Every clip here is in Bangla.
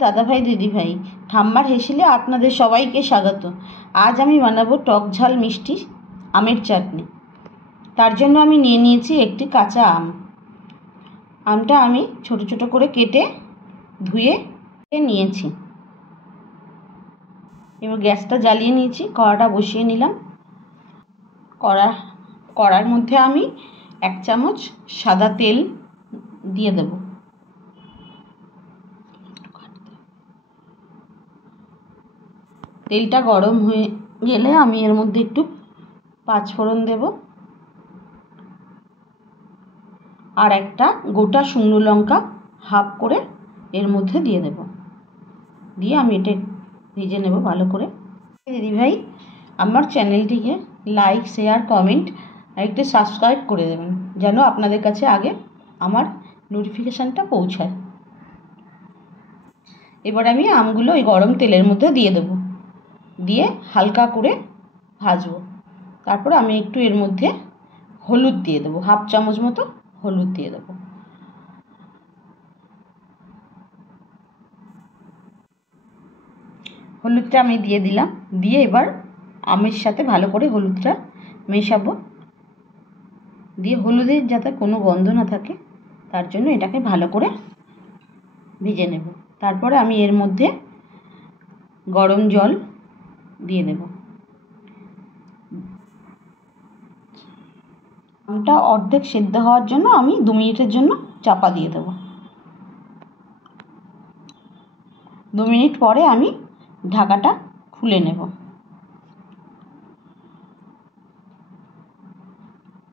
দাদা ভাই দিদি ভাই ঠাম্মার হেসেলে আপনাদের সবাইকে স্বাগত। আজ আমি বানাবো টক ঝাল মিষ্টি আমের চাটনি। তার জন্য আমি নিয়ে নিয়েছি একটি কাঁচা আম। আমটা আমি ছোট ছোট করে কেটে ধুয়ে নিয়েছি। এবার গ্যাসটা জ্বালিয়ে নিয়েছি, কড়াটা বসিয়ে নিলাম। কড়ার মধ্যে আমি 1 চামচ সাদা তেল দিয়ে দেব। তেলটা গরম হয়ে গেলে আমি এর মধ্যে একটু 5 ফোড়ন দেব আর একটা গোটা শুকনো লঙ্কা হাফ করে এর মধ্যে দিয়ে দেব। দিয়ে আমি এটা ভেজে নেব ভালো করে। দিদিভাই আমার চ্যানেলটিকে লাইক শেয়ার কমেন্ট আর একটু সাবস্ক্রাইব করে দেবেন, যেন আপনাদের কাছে আগে আমার নোটিফিকেশানটা পৌঁছায়। এবার আমি আমগুলো ওই গরম তেলের মধ্যে দিয়ে দেব, দিয়ে হালকা করে ভাজবো। তারপর আমি একটু এর মধ্যে হলুদ দিয়ে দেবো, হাফ চামচ মতো হলুদ দিয়ে দেবো। হলুদটা আমি দিয়ে দিলাম, দিয়ে এবার আমের সাথে ভালো করে হলুদটা মেশাবো। দিয়ে হলুদের যাতে কোনো গন্ধ না থাকে তার জন্য এটাকে ভালো করে ভেজে নেব। তারপরে আমি এর মধ্যে গরম জল দিয়ে দেব। আমটা অর্ধেক সেদ্ধ হওয়ার জন্য আমি 2 মিনিটের জন্য চাপা দিয়ে দেব। 2 মিনিট পরে আমি ঢাকাটা খুলে নেব।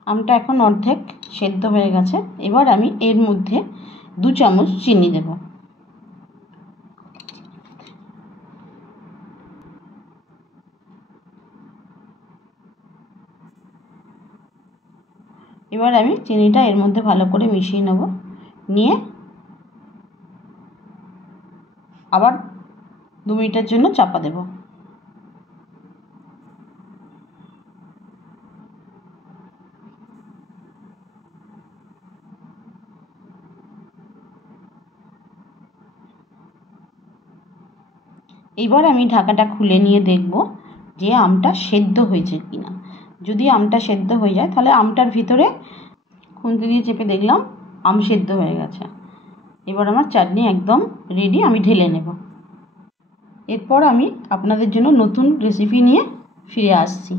আমটা এখন অর্ধেক সেদ্ধ হয়ে গেছে। এবার আমি এর মধ্যে 2 চামচ চিনি দেব। এবার আমি চিনিটা এর মধ্যে ভালো করে মিশিয়ে নেব, নিয়ে আবার 2 মিনিটের জন্য চাপা দেব। এবার আমি ঢাকাটা খুলে নিয়ে দেখব যে আমটা সেদ্ধ হয়েছে কিনা। যদি আমটা সেদ্ধ হয়ে যায় তাহলে আমটার ভিতরে খুন্তি দিয়ে চেপে দেখলাম আম সেদ্ধ হয়ে গেছে। এবার আমার চাটনি একদম রেডি, আমি ঢেলে নেব। এরপর আমি আপনাদের জন্য নতুন রেসিপি নিয়ে ফিরে আসছি।